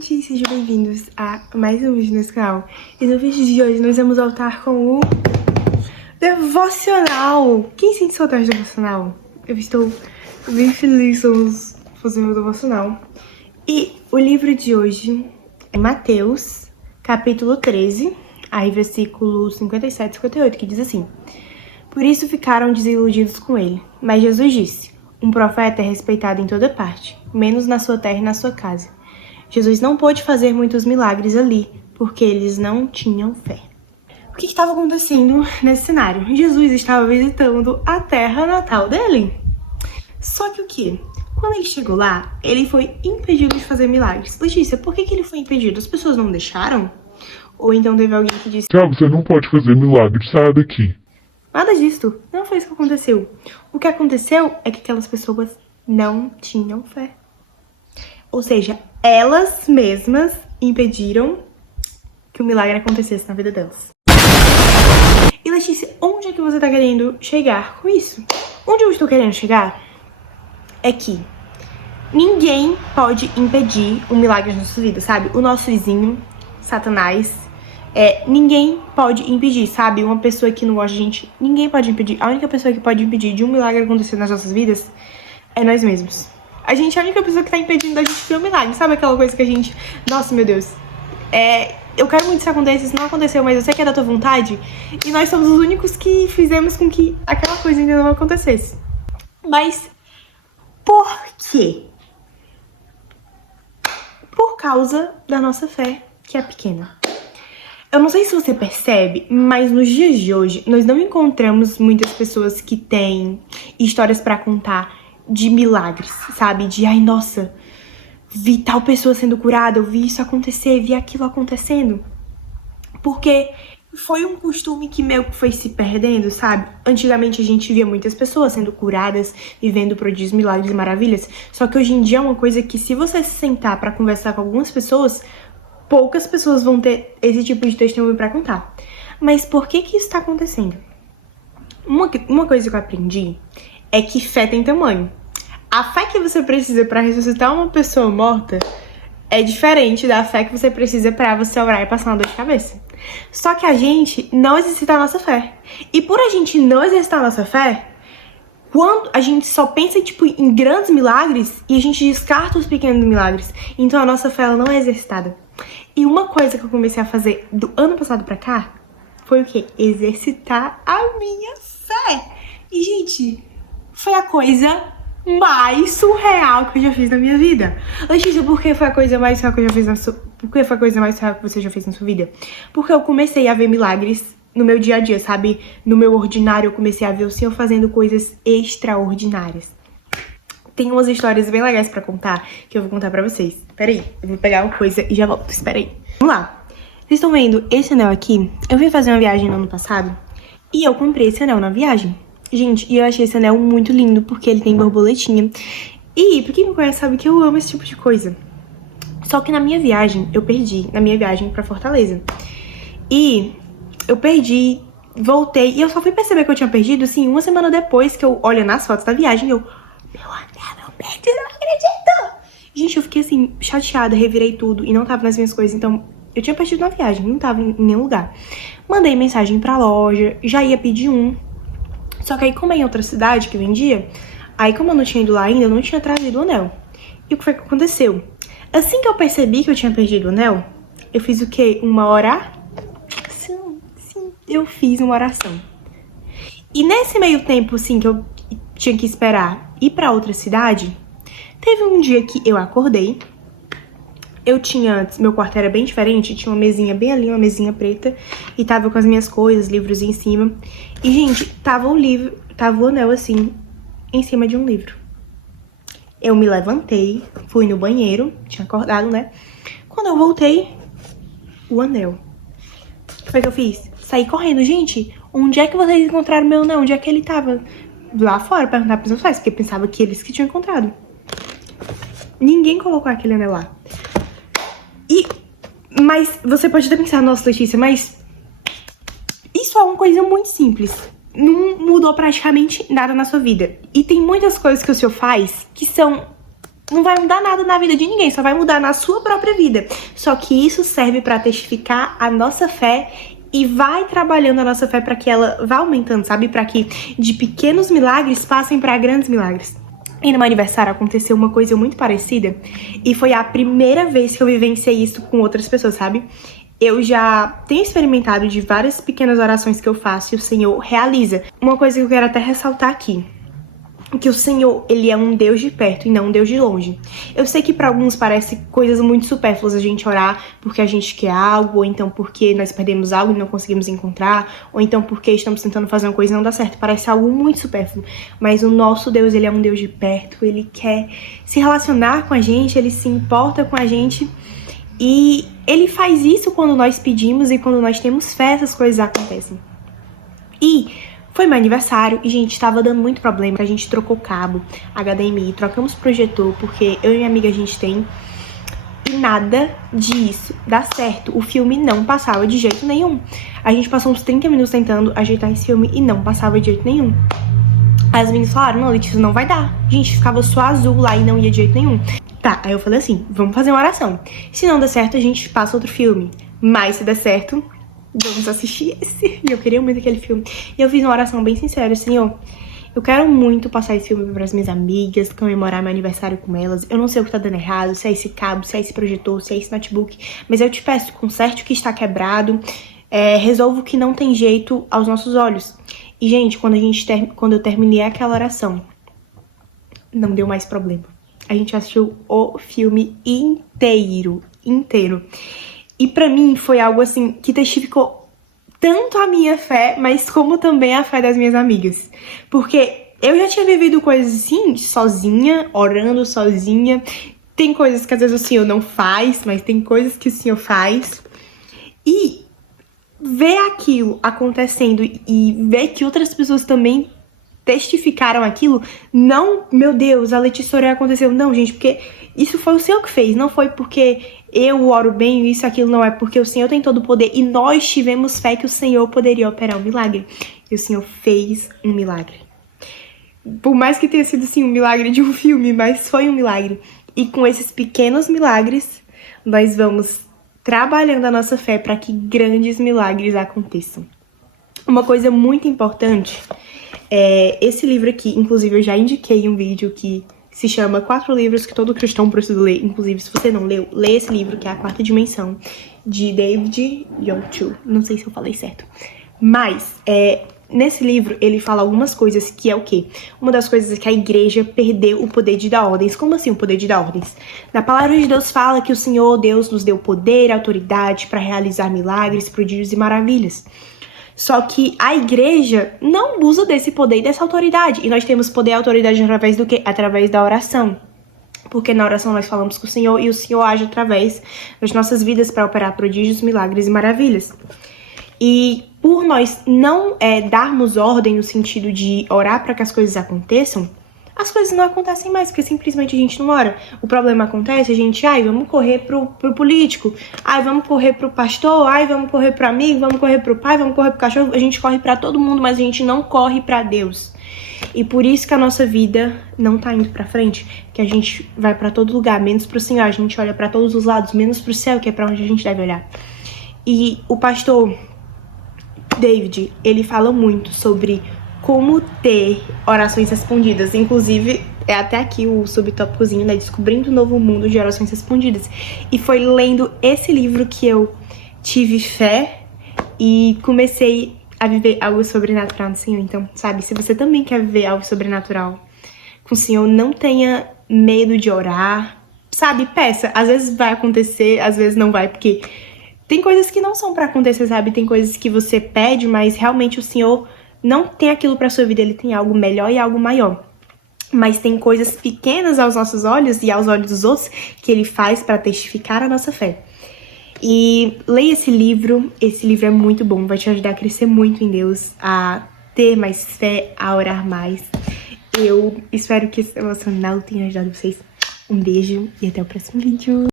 gente, sejam bem-vindos a mais um vídeo nesse canal. E no vídeo de hoje nós vamos voltar com o devocional. Quem sente saudade do devocional? Eu estou bem feliz, vamos fazer o devocional. E o livro de hoje é Mateus, capítulo 13, aí versículos 57 e 58, que diz assim: Por isso ficaram desiludidos com ele. Mas Jesus disse: Um profeta é respeitado em toda parte, menos na sua terra e na sua casa. Jesus não pôde fazer muitos milagres ali, porque eles não tinham fé. O que estava acontecendo nesse cenário? Jesus estava visitando a terra natal dele. Só que o quê? Quando ele chegou lá, ele foi impedido de fazer milagres. Letícia, por que ele foi impedido? As pessoas não deixaram? Ou então teve alguém que disse: Tiago, você não pode fazer milagres, saia daqui. Nada disso, não foi isso que aconteceu. O que aconteceu é que aquelas pessoas não tinham fé. Ou seja, elas mesmas impediram que o milagre acontecesse na vida delas. E Letícia, onde é que você tá querendo chegar com isso? Onde eu estou querendo chegar é que ninguém pode impedir um milagre na nossa vida, sabe? O nosso vizinho, Satanás, ninguém pode impedir, sabe? Uma pessoa que não gosta de gente, ninguém pode impedir. A única pessoa que pode impedir de um milagre acontecer nas nossas vidas é nós mesmos. A gente é a única pessoa que tá impedindo da gente ver um milagre. Sabe aquela coisa que a gente... Nossa, meu Deus. Eu quero muito que isso aconteça, isso não aconteceu, mas eu sei que é da tua vontade. E nós somos os únicos que fizemos com que aquela coisa ainda não acontecesse. Mas por quê? Por causa da nossa fé, que é pequena. Eu não sei se você percebe, mas nos dias de hoje, nós não encontramos muitas pessoas que têm histórias pra contar de milagres, sabe? De, ai, nossa, vi tal pessoa sendo curada, eu vi isso acontecer, vi aquilo acontecendo. Porque foi um costume que meio que foi se perdendo, sabe? Antigamente a gente via muitas pessoas sendo curadas, vivendo prodígios, milagres e maravilhas. Só que hoje em dia é uma coisa que, se você se sentar pra conversar com algumas pessoas, poucas pessoas vão ter esse tipo de testemunho pra contar. Mas por que isso tá acontecendo? Uma coisa que eu aprendi é que fé tem tamanho. A fé que você precisa pra ressuscitar uma pessoa morta é diferente da fé que você precisa pra você orar e passar uma dor de cabeça. Só que a gente não exercita a nossa fé. E por a gente não exercitar a nossa fé, quando a gente só pensa em grandes milagres e a gente descarta os pequenos milagres, então a nossa fé ela não é exercitada. E uma coisa que eu comecei a fazer do ano passado pra cá foi o quê? Exercitar a minha fé. E, gente, foi a coisa mais surreal que eu já fiz na minha vida. Letícia, por que foi a coisa mais surreal que eu já fiz na sua... Por que foi a coisa mais surreal que você já fez na sua vida? Porque eu comecei a ver milagres no meu dia a dia, sabe? No meu ordinário eu comecei a ver o Senhor fazendo coisas extraordinárias. Tem umas histórias bem legais pra contar, que eu vou contar pra vocês. Peraí, eu vou pegar uma coisa e já volto, espera aí. Vamos lá. Vocês estão vendo esse anel aqui? Eu vim fazer uma viagem no ano passado e eu comprei esse anel na viagem. Gente, e eu achei esse anel muito lindo, porque ele tem borboletinha. E, pra quem me conhece sabe que eu amo esse tipo de coisa. Só que na minha viagem, eu perdi, na minha viagem pra Fortaleza. E eu perdi, voltei, e eu só fui perceber que eu tinha perdido, assim, uma semana depois que eu olho nas fotos da viagem, meu anel, eu perdi, eu não acredito! Gente, eu fiquei assim, chateada, revirei tudo e não tava nas minhas coisas, então eu tinha perdido na viagem, não tava em nenhum lugar. Mandei mensagem pra loja, já ia pedir um. Só que aí, como é em outra cidade que vendia, aí como eu não tinha ido lá ainda, eu não tinha trazido o anel. E o que foi que aconteceu? Assim que eu percebi que eu tinha perdido o anel, eu fiz o quê? Uma oração? Sim, eu fiz uma oração. E nesse meio tempo, assim, que eu tinha que esperar ir pra outra cidade, teve um dia que eu acordei. Meu quarto era bem diferente, tinha uma mesinha bem ali, uma mesinha preta, e tava com as minhas coisas, livros em cima. E, gente, tava o anel, assim, em cima de um livro. Eu me levantei, fui no banheiro, tinha acordado, né? Quando eu voltei, o anel. O que foi que eu fiz? Saí correndo. Gente, onde é que vocês encontraram meu anel? Onde é que ele tava? Lá fora, perguntar pros meus pais, porque eu pensava que eles que tinham encontrado. Ninguém colocou aquele anel lá. Mas você pode até pensar, nossa, Letícia, mas isso é uma coisa muito simples. Não mudou praticamente nada na sua vida. E tem muitas coisas que o senhor faz que são não vai mudar nada na vida de ninguém, só vai mudar na sua própria vida. Só que isso serve pra testificar a nossa fé e vai trabalhando a nossa fé pra que ela vá aumentando, sabe? Pra que de pequenos milagres passem pra grandes milagres. E no meu aniversário aconteceu uma coisa muito parecida e foi a primeira vez que eu vivenciei isso com outras pessoas, sabe? Eu já tenho experimentado de várias pequenas orações que eu faço e o Senhor realiza. Uma coisa que eu quero até ressaltar aqui, que o Senhor, ele é um Deus de perto e não um Deus de longe. Eu sei que para alguns parece coisas muito supérfluas a gente orar porque a gente quer algo, ou então porque nós perdemos algo e não conseguimos encontrar, ou então porque estamos tentando fazer uma coisa e não dá certo. Parece algo muito supérfluo, mas o nosso Deus, ele é um Deus de perto, ele quer se relacionar com a gente, ele se importa com a gente e ele faz isso quando nós pedimos e quando nós temos fé, essas coisas acontecem. E foi meu aniversário e, gente, tava dando muito problema. A gente trocou cabo, HDMI, trocamos projetor, porque eu e minha amiga a gente tem. E nada disso dá certo. O filme não passava de jeito nenhum. A gente passou uns 30 minutos tentando ajeitar esse filme e não passava de jeito nenhum. Aí as meninas falaram, não, Letícia, não vai dar. Gente, ficava só azul lá e não ia de jeito nenhum. Tá, aí eu falei assim, vamos fazer uma oração. Se não der certo, a gente passa outro filme. Mas se der certo, vamos assistir esse. E eu queria muito aquele filme. E eu fiz uma oração bem sincera, Senhor, eu quero muito passar esse filme para as minhas amigas, comemorar meu aniversário com elas. Eu não sei o que tá dando errado, se é esse cabo, se é esse projetor, se é esse notebook. Mas eu te peço, conserte o que está quebrado, resolva o que não tem jeito aos nossos olhos. E, gente, quando eu terminei aquela oração, não deu mais problema. A gente assistiu o filme inteiro. E pra mim foi algo assim que testificou tanto a minha fé, mas como também a fé das minhas amigas. Porque eu já tinha vivido coisas assim, sozinha, orando sozinha. Tem coisas que às vezes o Senhor não faz, mas tem coisas que o Senhor faz. E ver aquilo acontecendo e ver que outras pessoas também testificaram aquilo, não, meu Deus, a Letícia aconteceu. Não, gente, porque isso foi o Senhor que fez, não foi porque eu oro bem e isso, aquilo, não é porque o Senhor tem todo o poder e nós tivemos fé que o Senhor poderia operar um milagre. E o Senhor fez um milagre. Por mais que tenha sido, assim, um milagre de um filme, mas foi um milagre. E com esses pequenos milagres, nós vamos trabalhando a nossa fé para que grandes milagres aconteçam. Uma coisa muito importante esse livro aqui, inclusive eu já indiquei um vídeo que se chama 4 livros que todo cristão precisa ler. Inclusive, se você não leu, leia esse livro, que é A Quarta Dimensão, de David Yong-Cho. Não sei se eu falei certo. Mas, nesse livro, ele fala algumas coisas que é o quê? Uma das coisas é que a igreja perdeu o poder de dar ordens. Como assim o poder de dar ordens? Na palavra de Deus fala que o Senhor, Deus, nos deu poder e autoridade para realizar milagres, prodígios e maravilhas. Só que a igreja não usa desse poder e dessa autoridade. E nós temos poder e autoridade através do quê? Através da oração. Porque na oração nós falamos com o Senhor e o Senhor age através das nossas vidas para operar prodígios, milagres e maravilhas. E por nós não darmos ordem no sentido de orar para que as coisas aconteçam, as coisas não acontecem mais, porque simplesmente a gente não ora. O problema acontece, a gente, vamos correr pro político, vamos correr pro pastor, vamos correr pro amigo, vamos correr pro pai, vamos correr pro cachorro. A gente corre pra todo mundo, mas a gente não corre pra Deus. E por isso que a nossa vida não tá indo pra frente, que a gente vai pra todo lugar, menos pro Senhor. A gente olha pra todos os lados, menos pro céu, que é pra onde a gente deve olhar. E o pastor David, ele fala muito sobre como ter orações respondidas. Inclusive, até aqui o subtópicozinho, né? Descobrindo um novo mundo de orações respondidas. E foi lendo esse livro que eu tive fé e comecei a viver algo sobrenatural no Senhor. Então, sabe, se você também quer viver algo sobrenatural com o Senhor, não tenha medo de orar. Sabe, peça. Às vezes vai acontecer, às vezes não vai, porque tem coisas que não são pra acontecer, sabe? Tem coisas que você pede, mas realmente o Senhor não tem aquilo pra sua vida, ele tem algo melhor e algo maior. Mas tem coisas pequenas aos nossos olhos e aos olhos dos outros que ele faz pra testificar a nossa fé. E leia esse livro é muito bom, vai te ajudar a crescer muito em Deus, a ter mais fé, a orar mais. Eu espero que esse devocional tenha ajudado vocês. Um beijo e até o próximo vídeo.